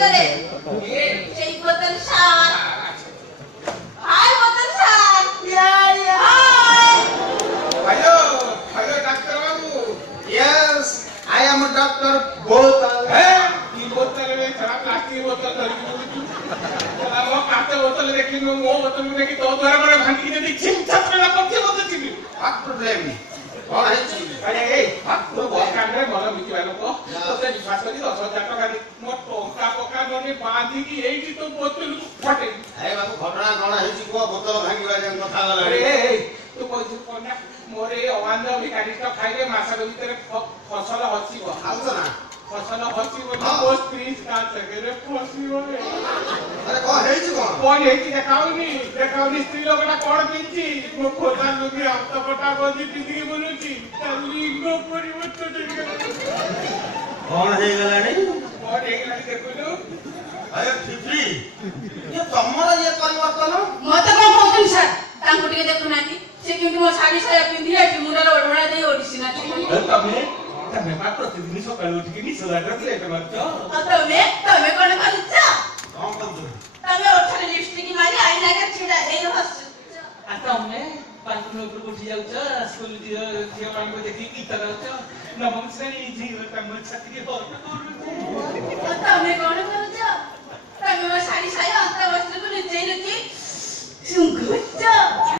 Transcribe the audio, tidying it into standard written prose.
गले সেই বোতল সার হাই বোতল সার हेलो हेलो डॉक्टर बाबू यस आई एम डॉक्टर बोतल है की बोतल में चला प्लास्टिक बोतल धरी चला वो काटे बोतल देखली मो बोतल में देखी तो द्वारा बड़े भांगी जदी छिम छप में ना पक्के बोतल छिमी व्हाट प्रॉब्लम कौन है छी अरे ए तो बहुत कांड रे मला मिकी वाला को तो से विश्वास करी 10,000 टका मो टोका पोका नने बांधी की एठी तो बोतल फटे ए बाबू घटना कोन है छी को बोतल भांगी वाला कथा गला ए तू कोइ कोन मोरे अवांद भिखारी तो खाइले मासा भीतर फसल हसीबो खाउछ ना फसल हसीबो तो फ्रीज का सकेरे फसीबो अरे को हे छी कोन हे छी देखाउनी स्त्री लोकटा कोन पिंची मो खोता लोगी हफ्ता पटा बदी पिंदी बोलुची लिंग परिवर्तन कोन हे गलानी देखुनु अरे फिफ्री ये तमरा ये परिवर्तन मते कोन कोन सर तांको टिके देखु नानी से क्योंकि मो साड़ी साया पिंदी है मुंडा ओढोडा देई ओडिसी ना तमे मात्र प्रतिदिन सकाळ उठिके नि सदा करले तमतो तमे कोन करछ कोन करछ तमे ओठले लिपस्टिक मारी आई लागे छिडा ए हस आ तमे पांचन ऊपर उठी जाउछ स्कूल झियो मान को देखि की तरछ नमम श्रेणी झियो तम छतरी हो तमे कोन करछ तमे साड़ी साया